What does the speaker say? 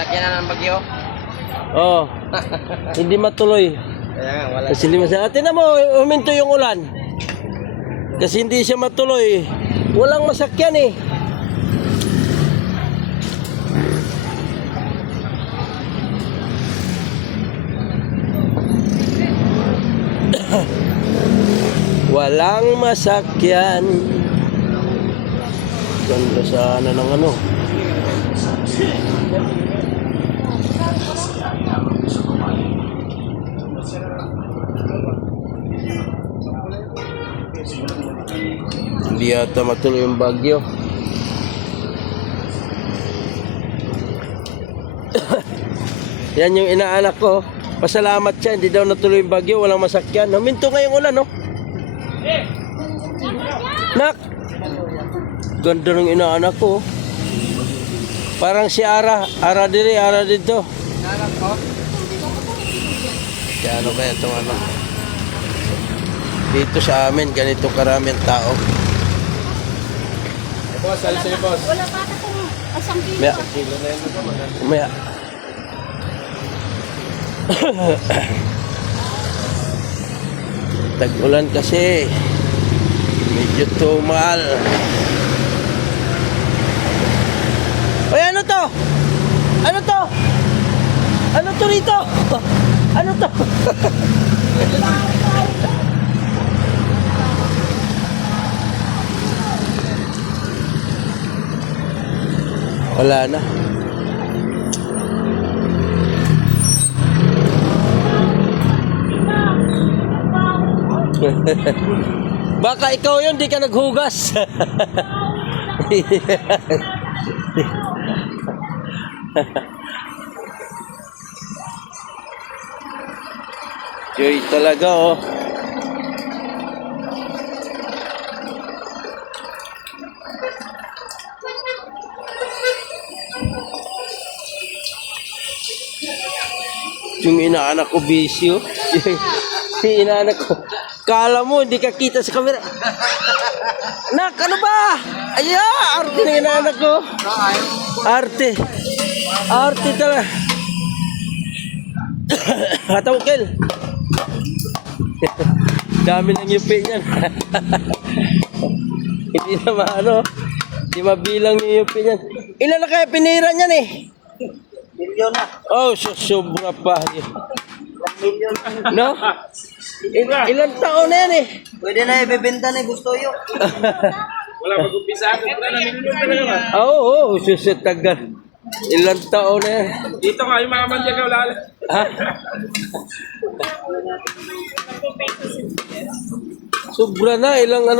Sakyan na ng bagyo. Oh. Hindi matuloy. Kaya nga, wala. Kasi hindi masaya. Tingnan mo, huminto yung ulan. Kasi hindi siya matuloy. Walang masakyan eh. Walang masakyan. Ganda sana ng ano. Hindi yata matuloy yung bagyo. Yan yung inaanak ko. Pasalamat siya, hindi daw natuloy yung bagyo, walang masakyan. Huminto ngayong ulan, no? Nak! Ganda ng inaanak ko. Parang si Ara. Ara diri, Ara dito. Anak ko. Kaya ano kaya itong ano? Dito sa amin, ganito karaming tao. Boss, alis sa'yo, boss. Wala pa ata kung asang kilo. Maya. Kilo na yun ito, maganda. Maya. Tag-ulan kasi. Medyo tumal. Oy, ano to? Ano to? Ano to rito? Ano to? Wala na. Baka ikaw yun, di ka naghugas. Joy talaga, oh. Yung inaanak ko busy, oh. Yung inaanak ko. Kala mo, hindi ka kita sa camera. Nak, ano ba? Aya, arte ng inaanak ko. Arte. Arte talaga. Hatawkel. Dami ng yupi niyan. Hindi na maano. Hindi mabilang yung yupi niyan. Ilan na kaya pinira niyan eh? Milyon na. Oh, sobra pa. Milyon. No? Ilan taon na yan eh? Pwede na ibebenta na gusto yun. Wala mag-umpisa ako na milyon pa naman. Oo, susitagal. Ilan taon na yan? Dito nga yung mga mandyaga wala. Ha? Sobra na, ilang ano.